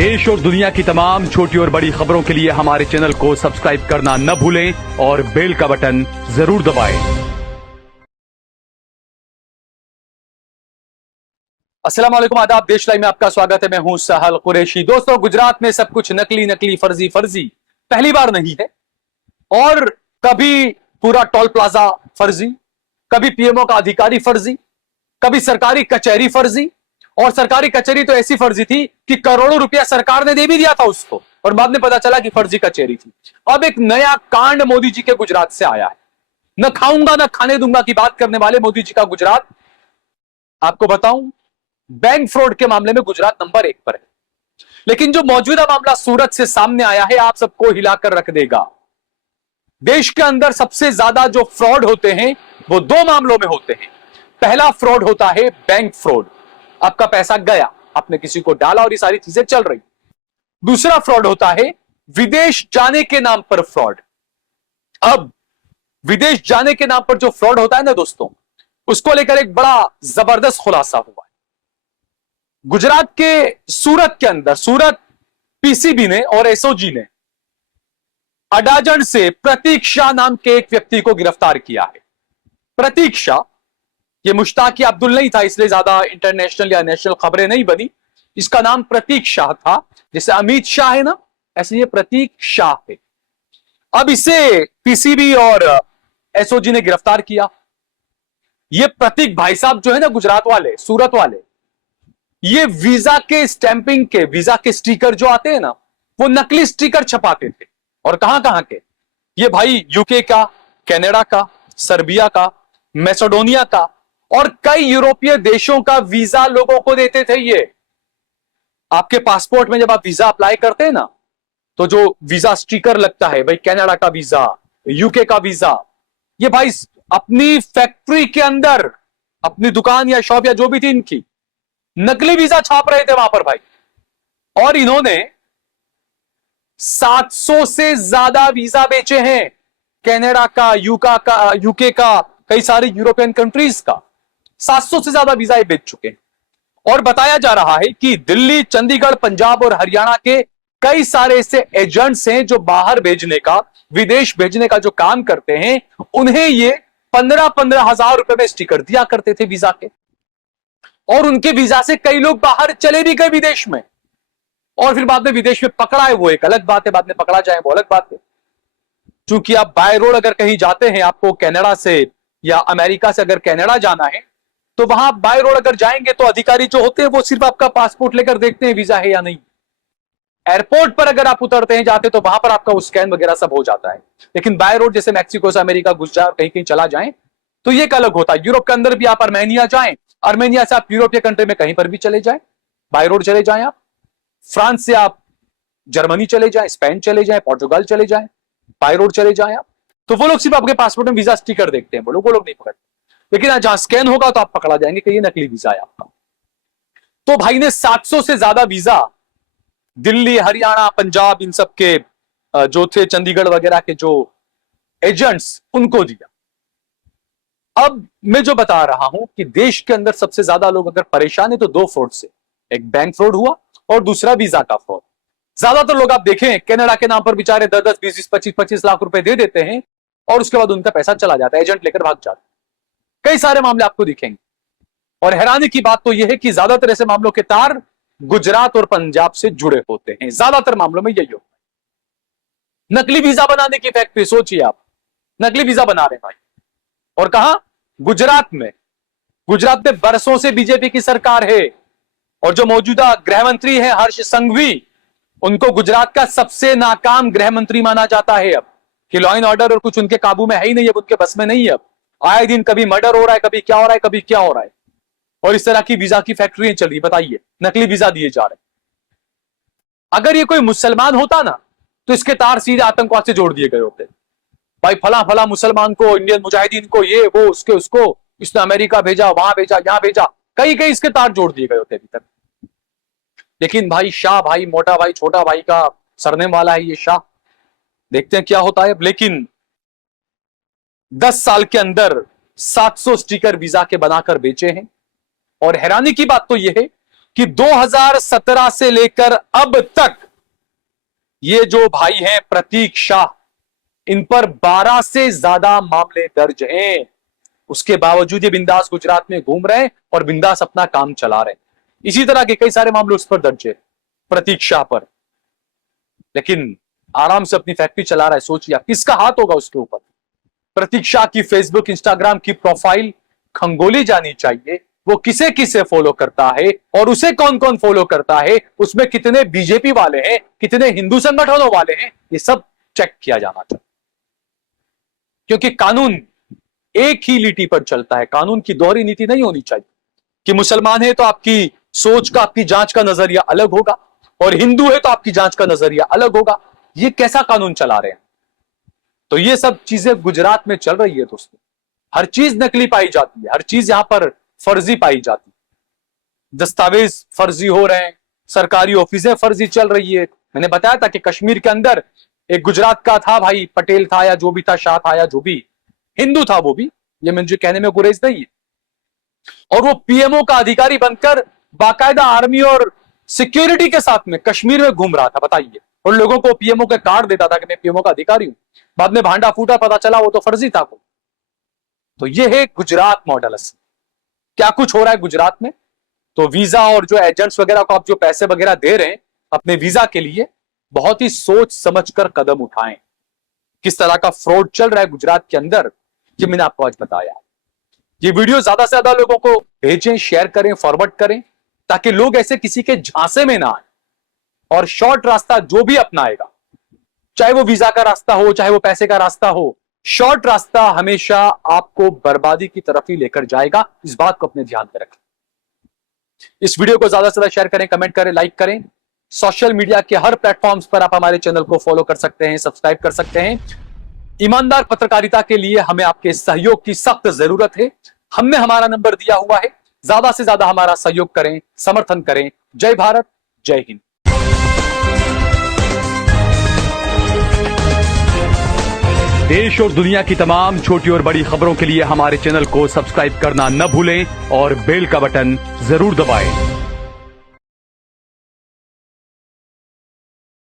देश और दुनिया की तमाम छोटी और बड़ी खबरों के लिए हमारे चैनल को सब्सक्राइब करना न भूलें और बेल का बटन जरूर दबाएं। अस्सलाम वालेकुम, आदाब। देश लाइव में आपका स्वागत है। मैं हूं सहल कुरैशी। दोस्तों, गुजरात में सब कुछ नकली नकली, फर्जी फर्जी पहली बार नहीं है। और कभी पूरा टोल प्लाजा फर्जी, कभी पीएमओ का अधिकारी फर्जी, कभी सरकारी कचहरी फर्जी। और सरकारी कचहरी तो ऐसी फर्जी थी कि करोड़ों रुपया सरकार ने दे भी दिया था उसको, और बाद में पता चला कि फर्जी कचहरी थी। अब एक नया कांड मोदी जी के गुजरात से आया है। न खाऊंगा न खाने दूंगा की बात करने वाले मोदी जी का गुजरात, आपको बताऊं, बैंक फ्रॉड के मामले में गुजरात नंबर 1 पर है। लेकिन जो मौजूदा मामला सूरत से सामने आया है, आप सबको हिलाकर रख देगा। देश के अंदर सबसे ज्यादा जो फ्रॉड होते हैं वो 2 मामलों में होते हैं। पहला फ्रॉड होता है बैंक फ्रॉड, आपका पैसा गया, आपने किसी को डाला और ये सारी चीजें चल रही। दूसरा फ्रॉड होता है विदेश जाने के नाम पर फ्रॉड। अब विदेश जाने के नाम पर जो फ्रॉड होता है ना दोस्तों, उसको लेकर एक बड़ा जबरदस्त खुलासा हुआ है। गुजरात के सूरत के अंदर, सूरत पीसीबी ने और एसओजी ने अडाजन से प्रतीक शाह नाम के एक व्यक्ति को गिरफ्तार किया है। प्रतीक शाह, ये मुश्ताक अब्दुल नहीं था, इसलिए ज्यादा इंटरनेशनल या नेशनल खबरें नहीं बनी। इसका नाम प्रतीक शाह था, जैसे अमित शाह है ना, ऐसे ये प्रतीक शाह है। अब इसे पीसीबी और एसओजी ने गिरफ्तार किया। ये प्रतीक भाई साहब जो है ना, गुजरात वाले, सूरत वाले, ये वीजा के स्टैंपिंग के, वीजा के स्टिकर जो आते हैं ना, वो नकली स्टिकर छपाते थे। और कहां कहां के? ये भाई यूके का, कनाडा का, सर्बिया का, मैसेडोनिया का और कई यूरोपीय देशों का वीजा लोगों को देते थे। ये आपके पासपोर्ट में जब आप वीजा अप्लाई करते हैं ना, तो जो वीजा स्टिकर लगता है, भाई कनाडा का वीजा, यूके का वीजा, ये भाई अपनी फैक्ट्री के अंदर, अपनी दुकान या शॉप या जो भी थी इनकी, नकली वीजा छाप रहे थे वहां पर भाई। और इन्होंने 700 से ज्यादा वीजा बेचे हैं, कनाडा का, यूके का, कई सारी यूरोपियन कंट्रीज का 700 से ज्यादा वीजा बेच चुके हैं। और बताया जा रहा है कि दिल्ली, चंडीगढ़, पंजाब और हरियाणा के कई सारे ऐसे एजेंट्स हैं जो बाहर भेजने का, विदेश भेजने का जो काम करते हैं, उन्हें ये 15-15 हजार रुपए में स्टिकर दिया करते थे वीजा के। और उनके वीजा से कई लोग बाहर चले भी गए विदेश में, और फिर बाद में विदेश में पकड़ा है, वो एक अलग बात है, बाद में पकड़ा जाए वो अलग बात है। क्योंकि आप बाय रोड अगर कहीं जाते हैं, आपको कनाडा से या अमेरिका से अगर कनाडा जाना है, तो वहां बाय रोड अगर जाएंगे तो अधिकारी जो होते हैं वो सिर्फ आपका पासपोर्ट लेकर देखते हैं वीजा है या नहीं। एयरपोर्ट पर अगर आप उतरते हैं, जाते, तो वहां पर आपका स्कैन वगैरह सब हो जाता है। लेकिन बाय रोड जैसे मैक्सिको से अमेरिका घुस जाए, कहीं कहीं चला जाए, तो ये एक अलग होता है। यूरोप के अंदर भी आप अर्मेनिया जाएं, अर्मेनिया से आप यूरोपीय कंट्री में कहीं पर भी चले जाएं, बाय रोड चले जाएं, आप फ्रांस से आप जर्मनी चले जाएं, स्पेन चले जाएं, पोर्टुगल चले जाएं, बाय रोड चले जाएं आप, तो वो लोग सिर्फ आपके पासपोर्ट में वीजा स्टिकर देखते हैं, वो लोग नहीं पकड़ते। लेकिन जहां स्कैन होगा तो आप पकड़ा जाएंगे कि ये नकली वीजा है आपका। तो भाई ने 700 से ज्यादा वीजा दिल्ली, हरियाणा, पंजाब, इन सब के जो थे, चंडीगढ़ वगैरह के जो एजेंट्स, उनको दिया। अब मैं जो बता रहा हूं कि देश के अंदर सबसे ज्यादा लोग अगर परेशान है तो 2 फ्रॉड से, एक बैंक फ्रॉड हुआ और दूसरा वीजा का फ्रॉड। ज्यादातर लोग आप देखें कनाडा के नाम पर बेचारे 10-10, 20-20, 25-25 लाख रुपए दे देते हैं और उसके बाद उनका पैसा चला जाता है, एजेंट लेकर भाग जाता है। कई सारे मामले आपको दिखेंगे। और हैरानी की बात तो यह है कि ज्यादातर ऐसे मामलों के तार गुजरात और पंजाब से जुड़े होते हैं। ज्यादातर मामलों में यही होता है। नकली वीजा बनाने की फैक्ट्री, सोचिए आप, नकली वीजा बना रहे हैं भाई। और कहां? गुजरात में। गुजरात में बरसों से बीजेपी की सरकार है, और जो मौजूदा गृह मंत्री है हर्ष संघवी, उनको गुजरात का सबसे नाकाम गृह मंत्री माना जाता है अब, कि लॉ एंड ऑर्डर और कुछ उनके काबू में है ही नहीं, अब उनके बस में नहीं है। अब आए दिन कभी मर्डर हो रहा है, कभी क्या हो रहा है, कभी क्या हो रहा है। और इस तरह की वीजा की फैक्ट्री चल रही, बताइए, नकली वीजा दिए जा रहे हैं। अगर ये कोई मुसलमान होता ना, तो इसके तार सीधे आतंकवाद से जोड़ दिए गए होते। भाई फला फला मुसलमान को, इंडियन मुजाहिदीन को, ये वो, उसके उसको, इसने अमेरिका भेजा, वहां भेजा, यहां भेजा, कई कई इसके तार जोड़ दिए गए होते अभी तक। लेकिन भाई शाह, भाई मोटा भाई, छोटा भाई का सरनेम वाला है ये शाह। देखते हैं क्या होता है। लेकिन 10 साल के अंदर 700 स्टिकर वीजा के बनाकर बेचे हैं। और हैरानी की बात तो यह है कि 2017 से लेकर अब तक ये जो भाई हैं प्रतीक शाह, इन पर 12 से ज्यादा मामले दर्ज हैं। उसके बावजूद ये बिंदास गुजरात में घूम रहे हैं और बिंदास अपना काम चला रहे हैं। इसी तरह के कई सारे मामले उस पर दर्ज है, प्रतीक शाह पर, लेकिन आराम से अपनी फैक्ट्री चला रहा है। सोचिए आप, किसका हाथ होगा उसके ऊपर? प्रतीक शाह की फेसबुक इंस्टाग्राम की प्रोफाइल खंगोली जानी चाहिए। वो किसे किसे फॉलो करता है और उसे कौन कौन फॉलो करता है, उसमें कितने बीजेपी वाले हैं, कितने हिंदू संगठनों वाले हैं, ये सब चेक किया जाना चाहिए। क्योंकि कानून एक ही लीटी पर चलता है, कानून की दोहरी नीति नहीं होनी चाहिए कि मुसलमान है तो आपकी सोच का, आपकी जांच का नजरिया अलग होगा, और हिंदू है तो आपकी जांच का नजरिया अलग होगा। ये कैसा कानून चला रहे हैं? तो ये सब चीजें गुजरात में चल रही है दोस्तों। हर चीज नकली पाई जाती है, हर चीज यहां पर फर्जी पाई जाती है। दस्तावेज फर्जी हो रहे हैं, सरकारी ऑफिसें फर्जी चल रही है। मैंने बताया था कि कश्मीर के अंदर एक गुजरात का था भाई, पटेल था या जो भी था, शाह था या जो भी, हिंदू था वो भी, ये मुझे कहने में गुरेज नहीं है, और वो पीएमओ का अधिकारी बनकर बाकायदा आर्मी और सिक्योरिटी के साथ में कश्मीर में घूम रहा था। बताइए, और लोगों को पीएमओ के कार्ड देता था कि मैं पीएमओ का अधिकारी हूं। बाद में भांडा फूटा, पता चला वो तो फर्जी था। तो ये है गुजरात मॉडल। क्या कुछ हो रहा है गुजरात में। तो वीजा और जो एजेंट्स वगैरह को आप जो पैसे वगैरह दे रहे हैं अपने वीजा के लिए, बहुत ही सोच समझकर कदम उठाएं। किस तरह का फ्रॉड चल रहा है गुजरात के अंदर, ये मैंने आपको आज बताया। ये वीडियो ज्यादा से ज्यादा लोगों को भेजें, शेयर करें, फॉरवर्ड करें, ताकि लोग ऐसे किसी के झांसे में ना आए और शॉर्ट रास्ता जो भी अपनाएगा, चाहे वो वीजा का रास्ता हो, चाहे वो पैसे का रास्ता हो, शॉर्ट रास्ता हमेशा आपको बर्बादी की तरफ ही लेकर जाएगा। इस बात को अपने ध्यान में रखें। इस वीडियो को ज्यादा से ज्यादा शेयर करें, कमेंट करें, लाइक करें। सोशल मीडिया के हर प्लेटफॉर्म्स पर आप हमारे चैनल को फॉलो कर सकते हैं, सब्सक्राइब कर सकते हैं। ईमानदार पत्रकारिता के लिए हमें आपके सहयोग की सख्त जरूरत है। हमने हमारा नंबर दिया हुआ है, ज्यादा से ज्यादा हमारा सहयोग करें, समर्थन करें। जय भारत, जय हिंद। देश और दुनिया की तमाम छोटी और बड़ी खबरों के लिए हमारे चैनल को सब्सक्राइब करना न भूलें और बेल का बटन जरूर दबाएं।